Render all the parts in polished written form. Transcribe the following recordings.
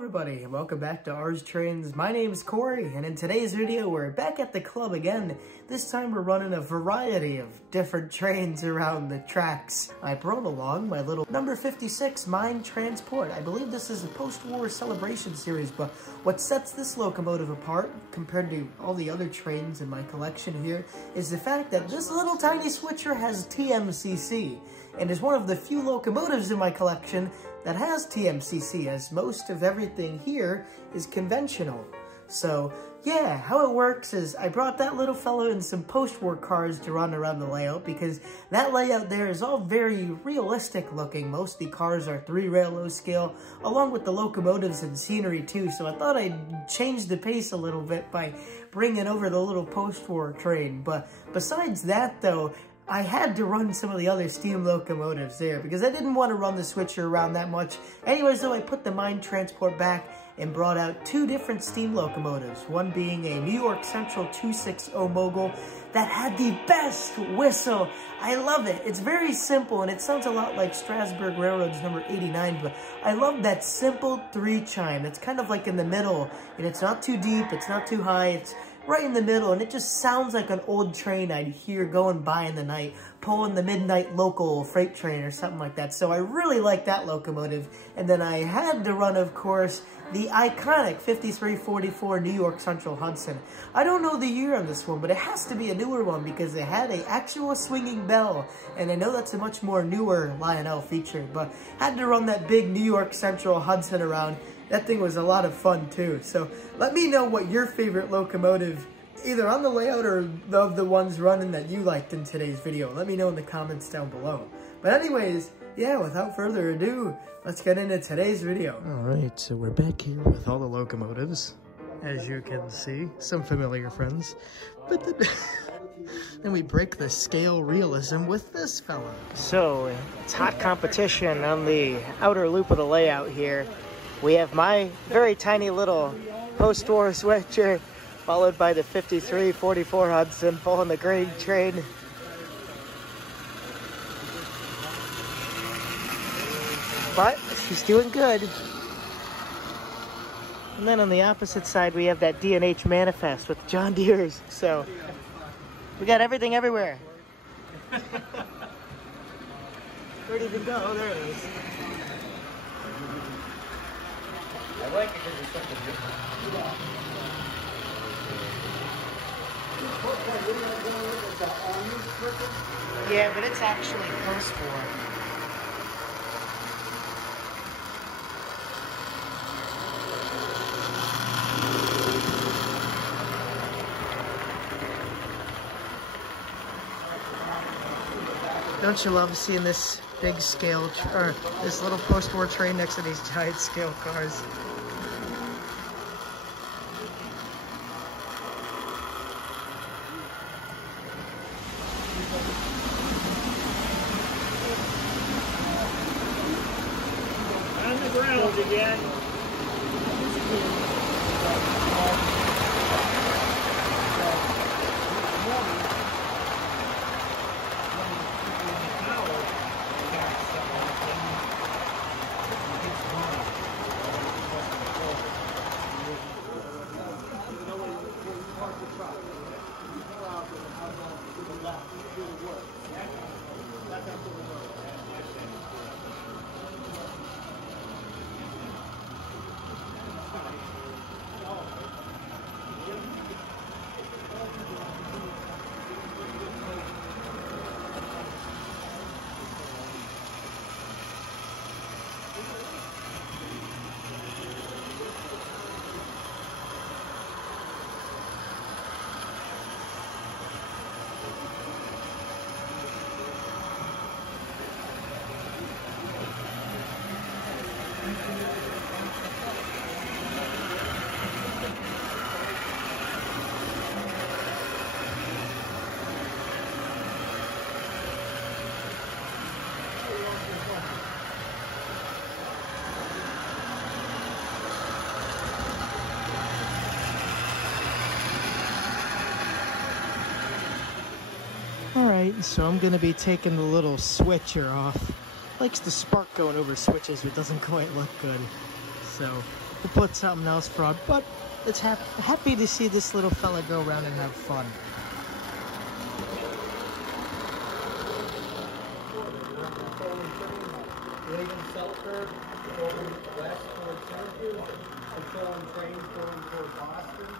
everybody, and welcome back to Ours Trains. My name is Corey, and in today's video, we're back at the club again. This time we're running a variety of different trains around the tracks. I brought along my little number 56 Mine Transport. I believe this is a post-war celebration series, but what sets this locomotive apart compared to all the other trains in my collection here is the fact that this little tiny switcher has TMCC, and is one of the few locomotives in my collection that has TMCC, as most of everything here is conventional. So yeah, how it works is I brought that little fella and some post-war cars to run around the layout, because that layout there is all very realistic looking. Most of the cars are 3-railroad scale, along with the locomotives and scenery too, so I thought I'd change the pace a little bit by bringing over the little post-war train. But besides that though, I had to run some of the other steam locomotives there because I didn't want to run the switcher around that much. Anyways though, I put the Mine Transport back and brought out two different steam locomotives. One being a New York Central 260 Mogul that had the best whistle. I love it. It's very simple and it sounds a lot like Strasburg Railroad's number 89, but I love that simple 3 chime. It's kind of like in the middle, and it's not too deep, it's not too high, it's right in the middle, and it just sounds like an old train I'd hear going by in the night, pulling the midnight local freight train or something like that. So I really like that locomotive. And then I had to run, of course, the iconic 5344 New York Central Hudson. I don't know the year on this one, but it has to be a newer one because it had an actual swinging bell, and I know that's a much more newer Lionel feature, but had to run that big New York Central Hudson around. That thing was a lot of fun too. So let me know what your favorite locomotive, either on the layout or of the ones running, that you liked in today's video. Let me know in the comments down below. But anyways, yeah, without further ado, let's get into today's video. Alright, so we're back here with all the locomotives. As you can see, some familiar friends. But then we break the scale realism with this fella. So, it's hot competition on the outer loop of the layout here. We have my very tiny little post-war switcher, followed by the 5344 Hudson pulling the grain train. But he's doing good. And then on the opposite side, we have that D&H Manifest with John Deere's. So we got everything everywhere. Ready to go. Oh, there it is. I like it because it's something different. Yeah, but it's actually post-war. Don't you love seeing this big scale, or this little post-war train next to these giant scale cars? On the ground again. Alright, so I'm going to be taking the little switcher off. Likes the spark going over switches, but doesn't quite look good. So, we'll put something else front, but it's happy to see this little fella go around and have fun. Leaving Selkirk, going west towards Syracuse, controlling trains going toward Boston,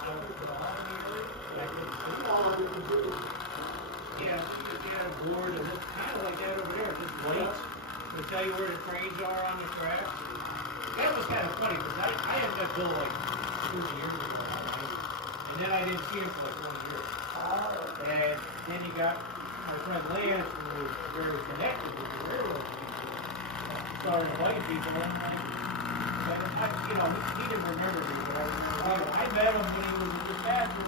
going to the Albany area. Yeah, you get a board, and it's kind of like that over there, just wait to tell you where the trains are on the track. That was kind of funny, because I had that bill like 30 years ago, right? And then I didn't see him for like 20 years. And then you got my friend Lance, who was very connected with the railroad people. Started inviting people in, and you know, he didn't remember me, but I met him when he was at the pastor.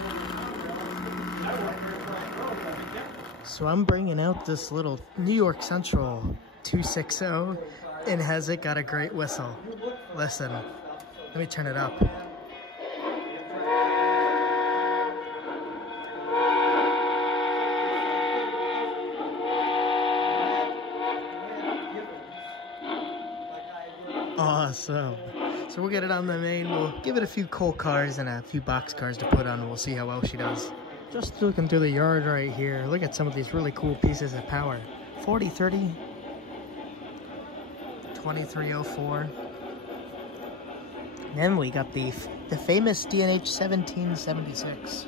I worked there for a road, I think that. So I'm bringing out this little New York Central 260, and has it got a great whistle. Listen, let me turn it up. Awesome. So we'll get it on the main. We'll give it a few coal cars and a few box cars to put on. We'll see how well she does. Just looking through the yard right here. Look at some of these really cool pieces of power. 4030, 2304. Then we got the famous DNH 1776.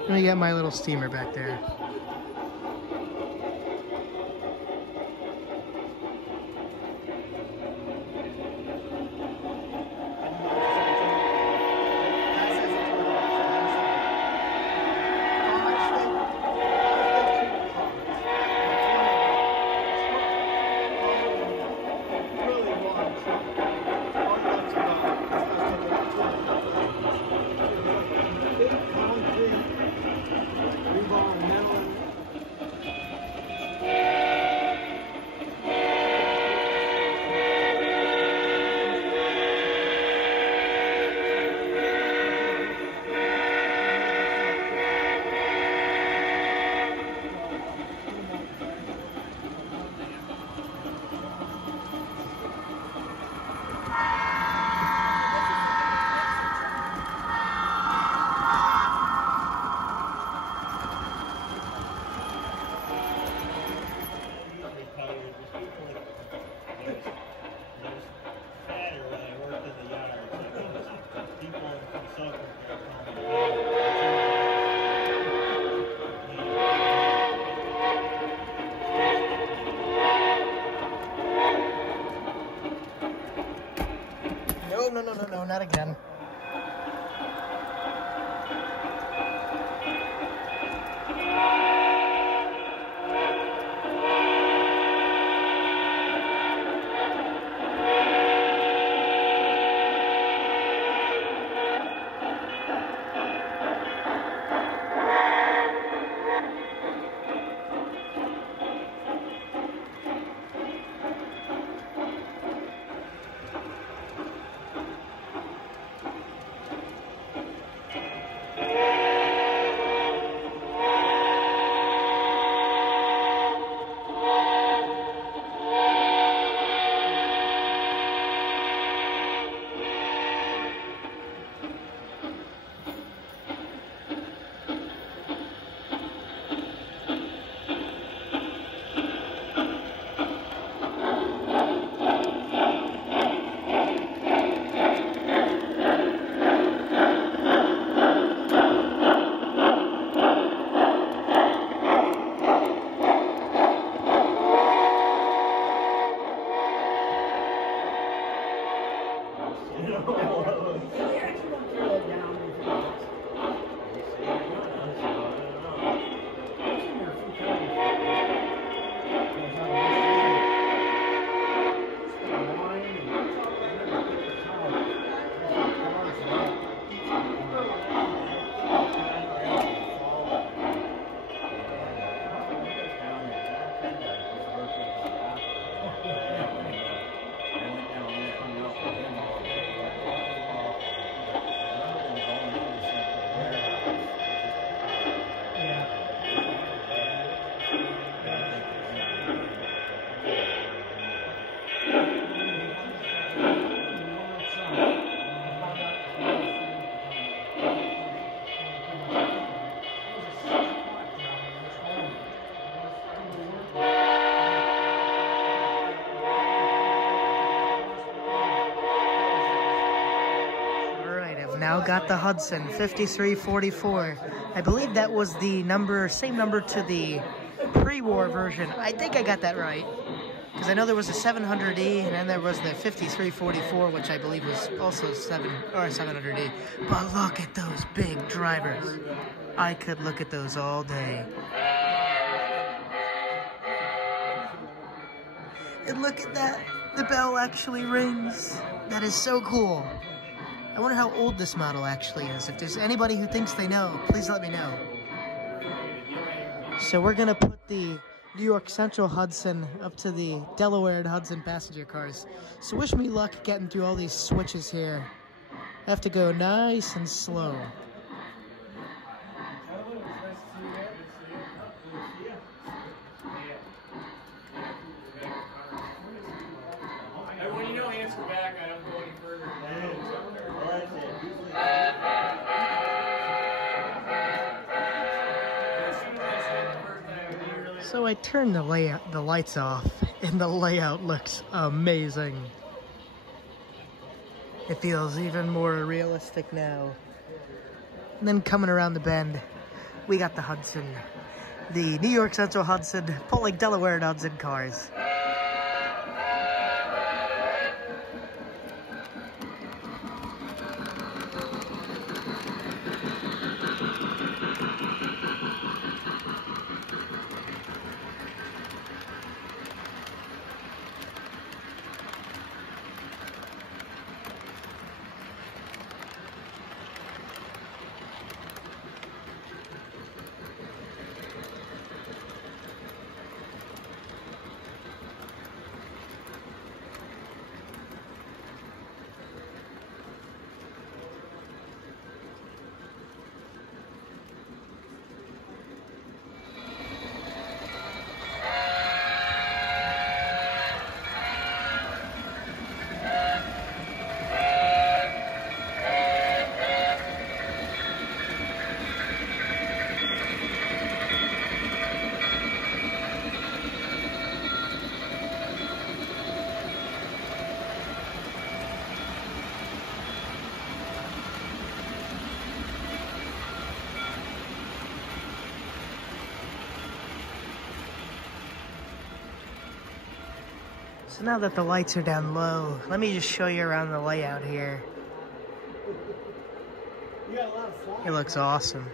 Let me get my little steamer back there. No, not again. now got the Hudson 5344. I believe that was the number, same number to the pre-war version. I think I got that right. Because I know there was a 700E, and then there was the 5344, which I believe was also 700E. But look at those big drivers. I could look at those all day. And look at that. The bell actually rings. That is so cool. I wonder how old this model actually is. If there's anybody who thinks they know, please let me know. So we're going to put the New York Central Hudson up to the Delaware and Hudson passenger cars. So wish me luck getting through all these switches here. I have to go nice and slow. When you don't answer back, I don't go any further. So I turned the lights off, and the layout looks amazing. It feels even more realistic now. And then coming around the bend, we got the Hudson. The New York Central Hudson, pulling Delaware and Hudson cars. So now that the lights are down low, let me just show you around the layout here. It looks awesome.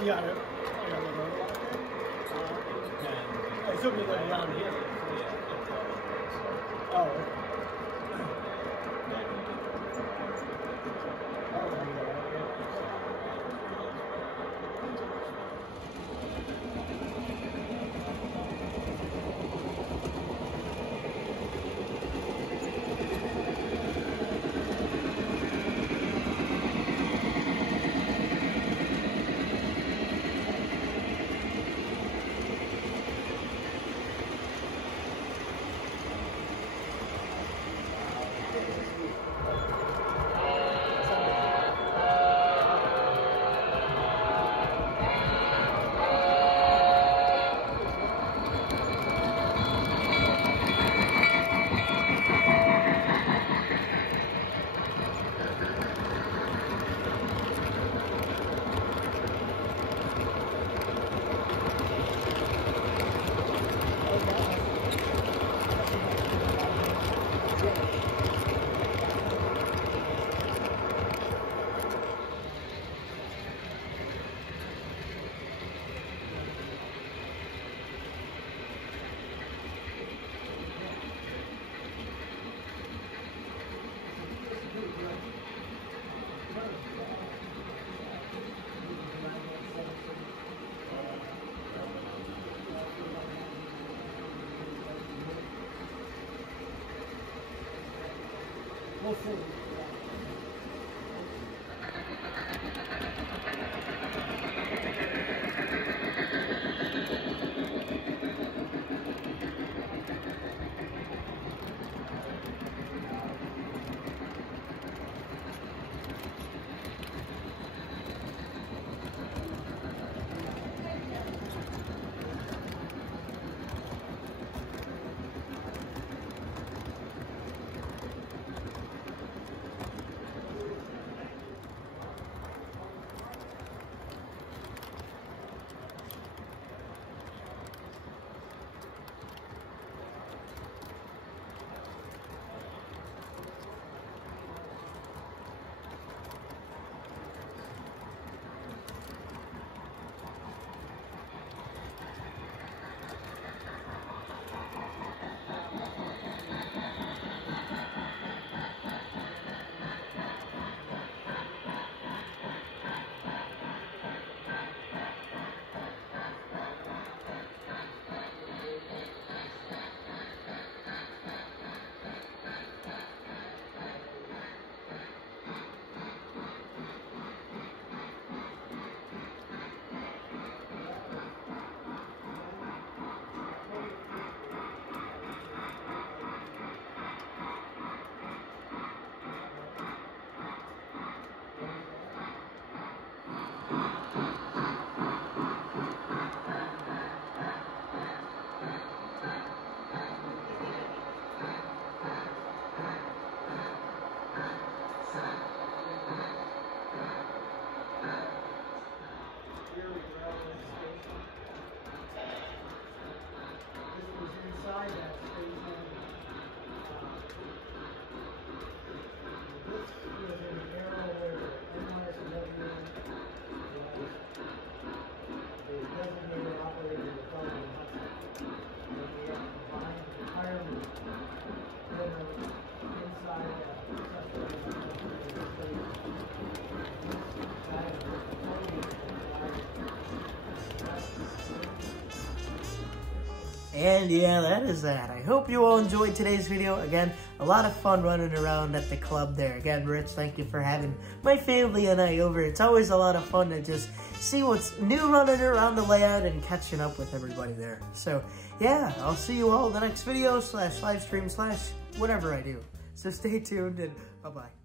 You got it. It took me like around here. Oh. We'll see. And yeah, that is that. I hope you all enjoyed today's video. Again, a lot of fun running around at the club there. Again, Rich, thank you for having my family and I over. It's always a lot of fun to just see what's new running around the layout and catching up with everybody there. So yeah, I'll see you all in the next video / live stream / whatever I do. So stay tuned and bye-bye.